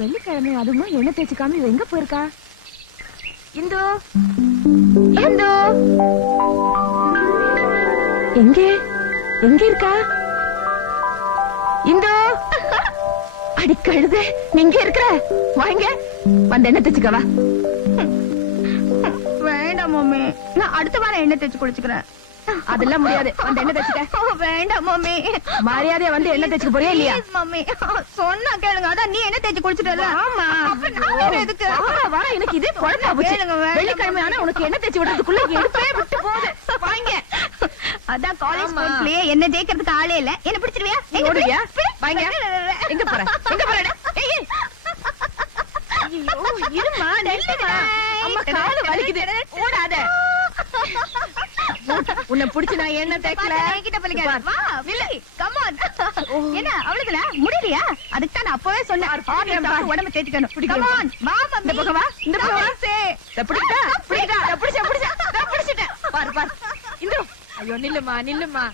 வெள்ளிக்கிழமை அதுமா எண்ணெய் தேய்ச்சிக்காம இவ எங்க போயிருக்கா? இந்து இந்து எங்க எங்க இருக்கா? இந்து அடி கழுத, நீங்க இருக்கிற வாங்க வந்து எண்ணெய் தேய்ச்சிக்கவா. வேண்டாம் மம்மி, நான் அடுத்த வாரம் எண்ணெய் தேய்ச்சி குளிச்சுக்கிறேன். அதெல்லாம் முடியாது, வந்து எண்ணெய் தேய்ச்சிக்க. வேண்டாம் மம்மி, மரியாதையா வந்து எண்ணெய் தேய்ச்சிக்க போறியா இல்லையா? மம்மி சொன்னா கேளுங்க. அதான் நீ எண்ணெய் தேய்ச்சி குளிச்சுட்டல. ஆமா, எதுக்கு வர எனக்கு இதே குழப்பா போச்சு. வெள்ளிக்கிழமை ஆனா உனக்கு எண்ணெய் தேய்ச்சி விடுறதுக்குள்ள எடுப்பே விட்டு போகுது. வாங்க. அதான் காலேஜ் ஸ்போர்ட்ஸ்லயே என்ன ஜெயிக்கிறதுக்கு ஆளே இல்ல. என்ன பிடிச்சிருவியா? ஓடுவியா? வாங்க. எங்க போற? எங்க போற? ஏய் ஐயோ, இருமா, நில்லுமா. அம்மா கால் வலிக்குது. ஓடாத. உன்னை பிடிச்சு நான் எண்ணெய் தேய்க்கல. என்கிட்ட பலிக்காத. வா, வில்லி, கம் ஆன். என்ன அவ்வளவுதானா? முடியலையா? அதுக்கு தான் நான் அப்பவே சொன்னேன். உடம்பு தேய்ச்சிக்கணும். கம் ஆன், வா மம்மி. இந்த பக்கம் வா. இந்த பக்கம் வா. பிடிச்சா பிடிச்சா பிடிச்சா பிடிச்சா நான் பிடிச்சிட்டேன். பாரு பாரு. இந்த ஐயோ நில்லுமா நில்லுமா.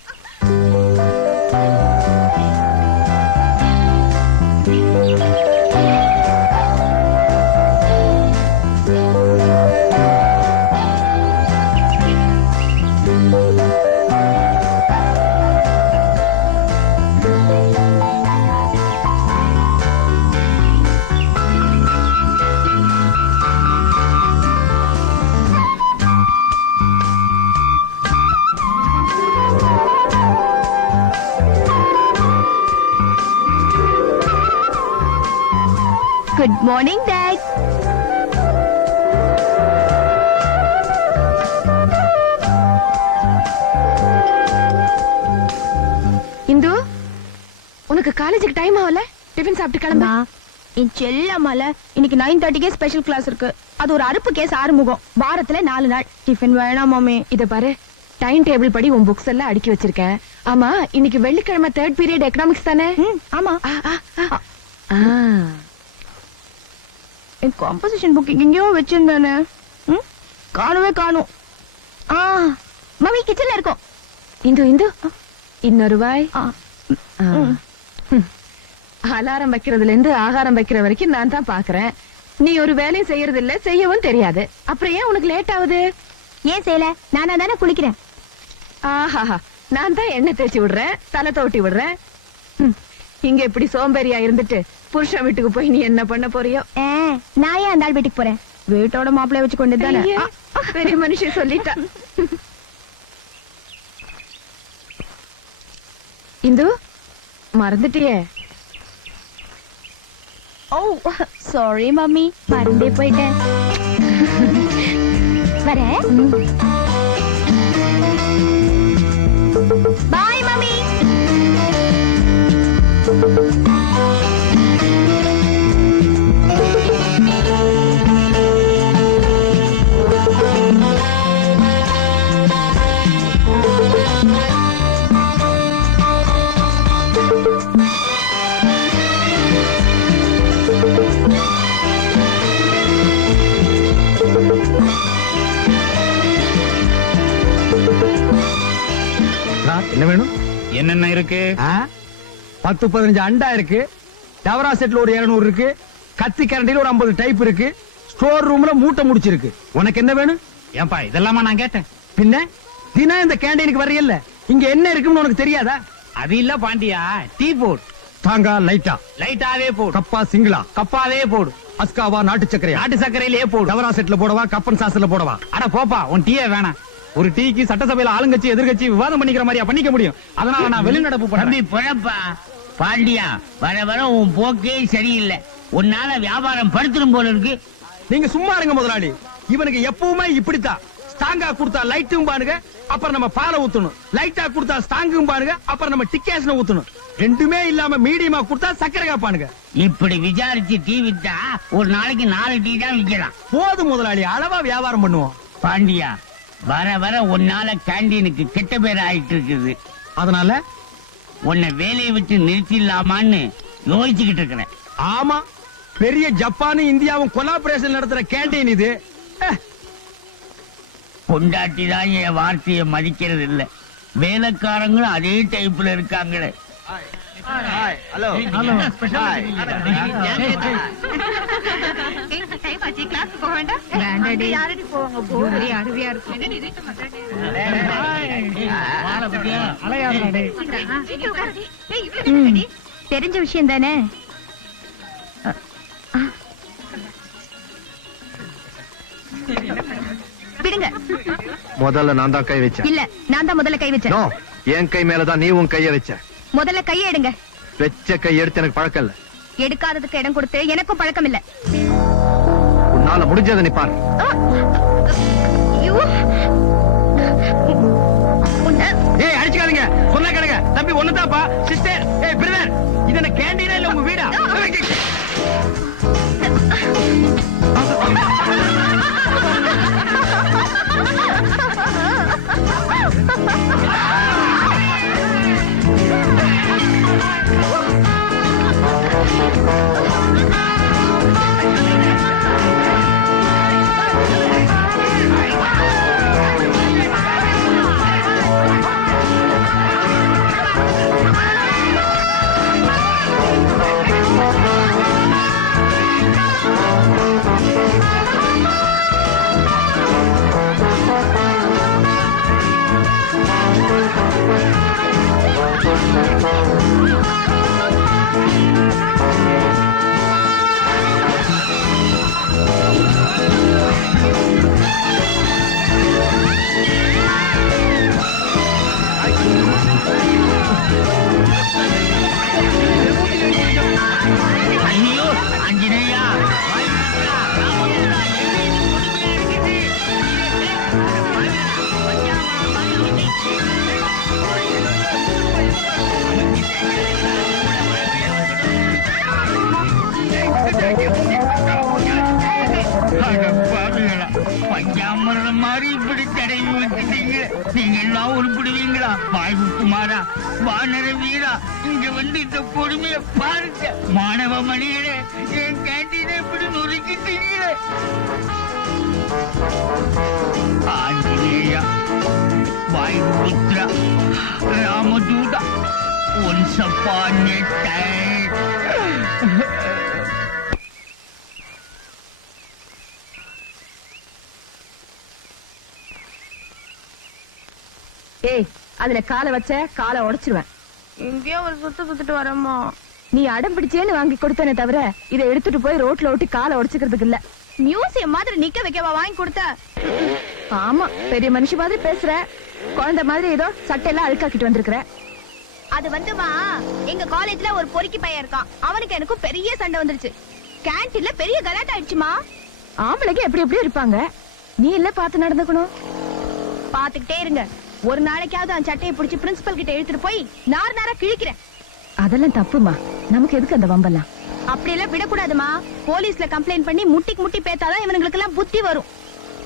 Good morning dot. இந்து, உனக்கு காலேஜுக்கு டைம் ஆகல? டிஃபன் சாப்பிட்டு கிளம்பா. என் செல்லம்மால இன்னைக்கு 9:30க்கே ஸ்பெஷல் கிளாஸ் இருக்கு. அது ஒரு அறுப்பு கேஸ் ஆறுமுகம். வாரத்துல 4 நாள். டிஃபன் வேணாம் மாமி. இத பாரு, டைம் டேபிள் படி உன் புக்ஸ் எல்லாம் அடுக்கி வச்சிருக்கேன். ஆமா, இன்னைக்கு வெள்ளிக்கிழமை 3rd பீரியட் எக்கனாமிக்ஸ் தானே? ஆமா. ஆ என் காம்போசிஷன் புக் எங்கேயோ வச்சிருந்தானே. காணவே காணும். மம்மி கிச்சன்ல இருக்கும். இந்து இந்து இன்னொரு வாய். அலாரம் வைக்கிறதுல இருந்து ஆகாரம் வைக்கிற வரைக்கும் நான் தான் பாக்குறேன். நீ ஒரு வேலையும் செய்யறது இல்ல, செய்யவும் தெரியாது. அப்புறம் ஏன் உனக்கு லேட் ஆகுது? ஏன் செய்யல? நானா தானே குளிக்கிறேன். ஆஹா, நான் தான் எண்ணெய் தேய்ச்சி விடுறேன், தலை தோட்டி விடுறேன். இங்க இப்படி சோம்பேறியா இருந்துட்டு புருஷன் வீட்டுக்கு போய் நீ என்ன பண்ண போறியோ? நான் ஏன் அந்த ஆள் வீட்டுக்கு போறேன்? வீட்டோட மாப்பிளைய வச்சு கொண்டு தானே. பெரிய மனுஷன் சொல்லிட்டா. இந்து, மறந்துட்டியே. ஓ சாரி மம்மி, மறந்தே போயிட்டேன். வரேன். Bye mummy. என்ன வேணும்? என்னென்ன இருக்கு? 10-15 அண்டா இருக்கு. டவரா செட்ல ஒரு 200 இருக்கு. கத்தி கரண்டில ஒரு 50 டைப் இருக்கு. ஸ்டோர் ரூம்ல மூட்டை முடிச்சிருக்கு. உனக்கு என்ன வேணும்? ஏன்பா இதெல்லாமா நான் கேட்டேன்? பின்ன தினம் இந்த கேண்டீனுக்கு வரையல்ல, இங்க என்ன இருக்குன்னு உனக்கு தெரியாதா? அது இல்ல பாண்டியா, டீ போட் தாங்கா லைட்டா, லைட்டாவே போடு. கப்பா சிங்களா, கப்பாவே போடு. அஸ்காவா நாட்டு சக்கரையா, நாட்டு சர்க்கரையிலேயே போடு. டவரா செட்ல போடவா, கப்பன் சாஸ்ல போடவா? அட போப்பா, உன் டீயே வேணாம். ஒரு டீக்கு சட்டசபையில ஆளுங்கட்சி எதிர்கட்சி விவாதம் பண்ணிக்கிற மாதிரியா பண்ணிக்க முடியும்? அதனால நான் வெளிநடப்பு தம்பி பொழப்பா பாண்டியா, வர வர உன் போக்கே சரியில்லை. உன்னால வியாபாரம் படுத்துடும் போல இருக்கு. நீங்க சும்மா இருங்க முதலாளி. இவனுக்கு எப்பவுமே இப்படித்தான். ஸ்டாங்கா கொடுத்தா லைட்டும் பாருங்க, அப்புறம் நம்ம பாலை ஊத்தணும். லைட்டா கொடுத்தா ஸ்டாங்கும் பாருங்க, அப்புறம் நம்ம டிக்கேஷன் ஊத்தணும். ரெண்டுமே இல்லாம மீடியமா கொடுத்தா சக்கரை காப்பானுங்க. இப்படி விசாரிச்சு டீ வித்தா ஒரு நாளைக்கு 4 டீ தான் விக்கலாம். போதும் முதலாளி, அளவா வியாபாரம் பண்ணுவோம். பாண்டியா, வர வர உன்னால கேண்டீனுக்கு கெட்ட பேர் ஆயிட்டு இருக்குது. அதனால உன்னை வேலையை விட்டு நிறுத்திடலாமான்னு யோசிச்சுக்கிட்டு இருக்கிறேன். ஆமா, பெரிய ஜப்பானும் இந்தியாவும் கொலாபரேஷன் நடத்துற கேண்டீன் இது. பொண்டாட்டி தான் என் வார்த்தையை மதிக்கிறது இல்ல. வேலைக்காரங்களும் அதே டைப்ல இருக்காங்களே. ஹலோ டைம் ஆச்சு கிளாஸ் போக வேண்டாம் வேண்டாடி. யாரடி போவாங்க போ ஒரே அருவியா இருக்கு. அலையாடுறா டேய். தெரிஞ்ச விஷயம் தானே. விடுங்க. முதல்ல நான் தான் கை வச்சேன். இல்ல நான் தான் முதல்ல கை வச்சேன். நோ, என் கை மேலதான் நீ உன் கைய வச்ச. முதல்ல கையை எடுங்க. வெச்ச கை எடுத்து எனக்கு பழக்கம் இல்ல. எடுக்காததுக்கு இடம் கொடுத்து எனக்கும் பழக்கம் இல்ல. உன்னால முடிஞ்சதை நீ பாரு. ஐயோ. உன்னை ஏய் அடிச்சுக்காதீங்க, சொன்னா கேளுங்க. தம்பி ஒண்ணுதான்ப்பா. சிஸ்டர், ஏய் பிரதர், இது என்ன கேண்டீனா இல்ல உங்க வீடா? ஐயோ ஆஞ்சநேயா, வாய்ப்புடா, ராமபுரா, எதிரி கொடுமையா பஞ்சாமரம் மாதிரி இப்படி தடவி வச்சுட்டீங்க. நீங்க எல்லாம் உருப்பிடுவீங்களா? வாய்ப்பு குமாரா, வானர வீரா, இங்க வந்து இந்த கொடுமையை பாருங்க. மாணவ மணிகளே, என் கேண்டீனை இப்படி நொறுக்கிட்டீங்களே. Anjaneya, Vayuputra, ராமதூதா, once upon a time. ஏய், அதுல காலை வச்ச காலை உடைச்சிருவேன். எங்கேயோ ஒரு சுத்து சுத்திட்டு வரமா. நீ அடம் பிடிச்சேன்னு வாங்கி கொடுத்தனே தவிர இதை எடுத்துட்டு போய் ரோட்ல ஓட்டி காலை உடைச்சுக்கிறதுக்கு இல்ல. மியூசியம் மாதிரி நிக்க வைக்கவா வாங்கி கொடுத்த? ஆமா, பெரிய மனுஷி மாதிரி பேசுற. குழந்தை மாதிரி ஏதோ சட்டையெல்லாம் அழுக்காக்கிட்டு வந்திருக்கிற. அது வந்துமா, எங்க காலேஜ்ல ஒரு பொறுக்கி பையன் இருக்கான். அவனுக்கு எனக்கும் பெரிய சண்டை வந்துருச்சு. கேண்டீன்ல பெரிய கலாட்டா ஆயிடுச்சுமா. ஆம்பளைக்கு எப்படி எப்படி இருப்பாங்க. நீ இல்ல பார்த்து நடந்துக்கணும். பாத்துக்கிட்டே இருங்க. ஒரு நாளைக்காவது அந்த சட்டையை பிடிச்சி பிரின்சிபல் கிட்ட எடுத்துட்டு போய் நார் நாரா கிழிக்கிறேன். அதெல்லாம் தப்புமா. நமக்கு எதுக்கு அந்த வம்பெல்லாம்? அப்படி எல்லாம் விடக்கூடாதுமா. போலீஸ்ல கம்ப்ளைண்ட் பண்ணி முட்டிக்கு முட்டி பேத்தாதான் இவனுங்களுக்கு எல்லாம் புத்தி வரும்.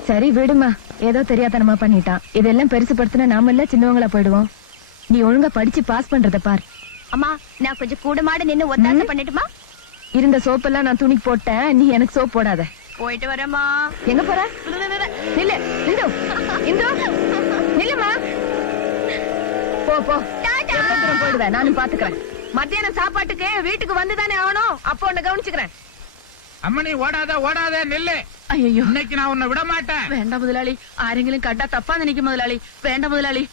சரி விடுமா, ஏதோ தெரியாதனமா பண்ணிட்டான். இதெல்லாம் பெருசுபடுத்தினா நாம எல்லாம் சின்னவங்களா போயிடுவோம். நீ ஒழுங்கா படிச்சு பாஸ் பண்றத பார். அம்மா, நான் கொஞ்சம் கூடமாட நின்னு ஒத்தாசை பண்ணிட்டுமா? இருந்த சோப்பெல்லாம் நான் துணிக்கு போட்டேன். நீ எனக்கு சோப் போடாத. போயிட்டு வரேம்மா. எங்க போற? நில்லு, இந்து, இந்து, நில்லுமா. போ போ, எவ்வளவு தூரம் போயிடுவேன், நானும் பாத்துக்கிறேன். மத்தியானம் சாப்பாட்டுக்கு வீட்டுக்கு வந்துதானே ஆகணும். அப்போ உன்னை கவனிச்சுக்கிறேன். அம்மணி ஓடாத ஓடாத நெல்லு. ஐயோ, இன்னைக்கு நான் உன்னை விட மாட்டேன். வேண்டாம் முதலாளி. ஆരെങ്കിലും கண்டா தப்பா நினைக்கும் முதலாளி. வேண்டாம் முதலாளி.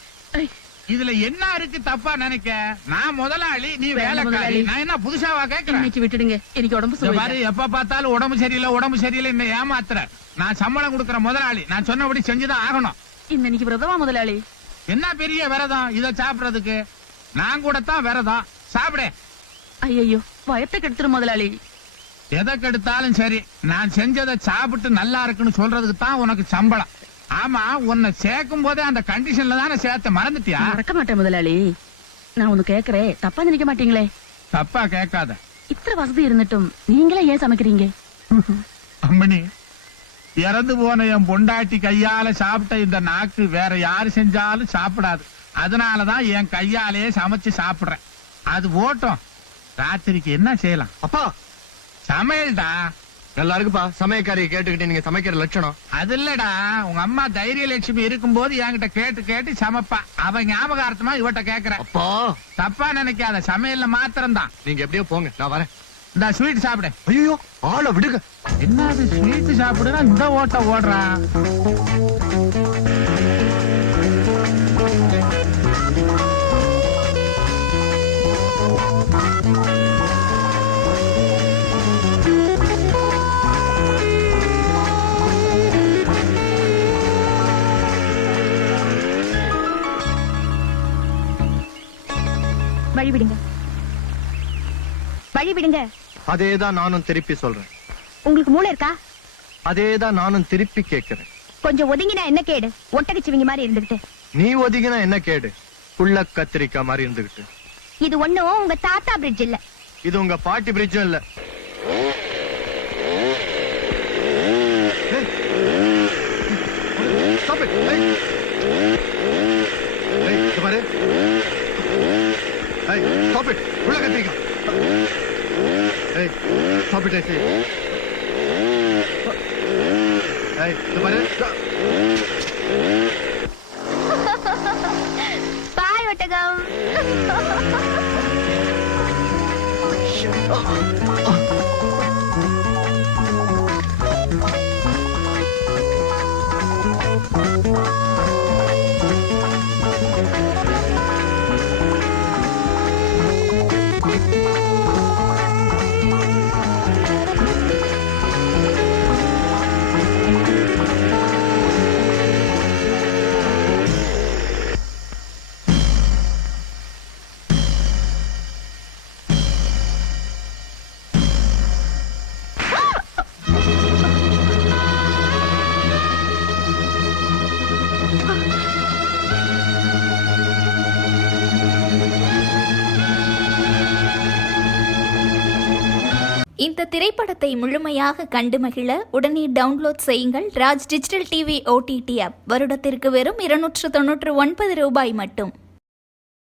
இதுல என்ன இருக்கு தப்பா நினைக்க? நான் முதலாளி, நீ வேண்டாம் வேலைக்காரி. முதலாளி. நான் என்ன புதுசாவா கேக்குறேன்? இன்னைக்கு விட்டுடுங்க, எனக்கு உடம்பு இந்த மாதிரி சரியில்லை. எப்ப பார்த்தாலும் உடம்பு சரியில்லை உடம்பு சரியில்லை என்ன ஏமாத்துற. நான் சம்பளம் கொடுக்கற முதலாளி, நான் சொன்னபடி செஞ்சுதான் ஆகணும். இன்னைக்கு விரதமா முதலாளி? என்ன பெரிய விரதம் இத சாப்பிடுறதுக்கு? நான் கூட தான் விரதம். சாப்பிடு. ஐயோ, வயத்தை கெடுத்துரும் முதலாளி. எதை கெடுத்தாலும் சரி, நான் செஞ்சதை சாப்பிட்டு நல்லா இருக்குன்னு சொல்றதுக்கு தான் உனக்கு சம்பளம். ஆமா, உன்னை சேர்க்கும் போதே அந்த கண்டிஷன்ல தானே சேர்த்த, மறந்துட்டியா? மறக்க மாட்டேன் முதலாளி. நான் ஒண்ணு கேக்குறேன், தப்பா நினைக்க மாட்டீங்களே? தப்பா கேட்காத. இத்தனை வசதி இருந்துட்டும் நீங்களே ஏன் சமைக்கிறீங்க? அம்மணி, இறந்து போன என் பொண்டாட்டி கையால சாப்பிட்ட இந்த நாக்கு வேற யாரு செஞ்சாலும் சாப்பிடாது. அதனாலதான் என் கையாலேயே சமைச்சு சாப்பிடுறேன். அது ஓட்டும். ராத்திரிக்கு என்ன செய்யலாம்? அப்பா, சமையல்டா. நல்லா இருக்குப்பா சமயக்காரியை கேட்டுக்கிட்டு நீங்க சமைக்கிற லட்சணம். அது இல்லடா, உங்க அம்மா தைரிய லட்சுமி இருக்கும்போது என்கிட்ட கேட்டு கேட்டு சமைப்பா. அவ ஞாபகார்த்தமா இவட்ட கேக்குற. அப்பா தப்பா நினைக்காத, சமையல்ல மாத்திரம் தான். நீங்க எப்படியோ போங்க, நான் வரேன். இந்த ஸ்வீட் சாப்பிடு. ஐயோ ஆளை விடுங்க. என்னது ஸ்வீட் சாப்பிடுனா இந்த ஓட்ட ஓடுறான். வழி விடுங்க, வழி விடுங்க. அதேதான் நானும் திருப்பி சொல்றேன். உங்களுக்கு மூளை இருக்கா? அதேதான் நானும் திருப்பி கேக்குறேன். கொஞ்சம் ஒதுங்கினா என்ன கேடு? ஒட்டகச்சிவிங்க மாதிரி இருந்துகிட்டு. நீ ஒதுங்கினா என்ன கேடு? புள்ள கத்திரிக்காய் மாதிரி இருந்துகிட்டு. இது ஒண்ணும் உங்க தாத்தா பிரிட்ஜ் இல்ல. இது உங்க பாட்டி பிரிட்ஜும் இல்ல. ஏய், stop it. ஏய். ஏய், இங்க பாரு. ஏய், stop it. புள்ள கத்திரிக்காய். ஏய், stop it, I say. ஏய், இங்க பாரு. பாய் ஒட்டகம். இந்த திரைப்படத்தை முழுமையாக கண்டு மகிழ உடனே டவுன்லோட் செய்யுங்கள் Raj digital TV OTT app. வருடத்திற்கு வெறும் 299 ரூபாய் மட்டும்.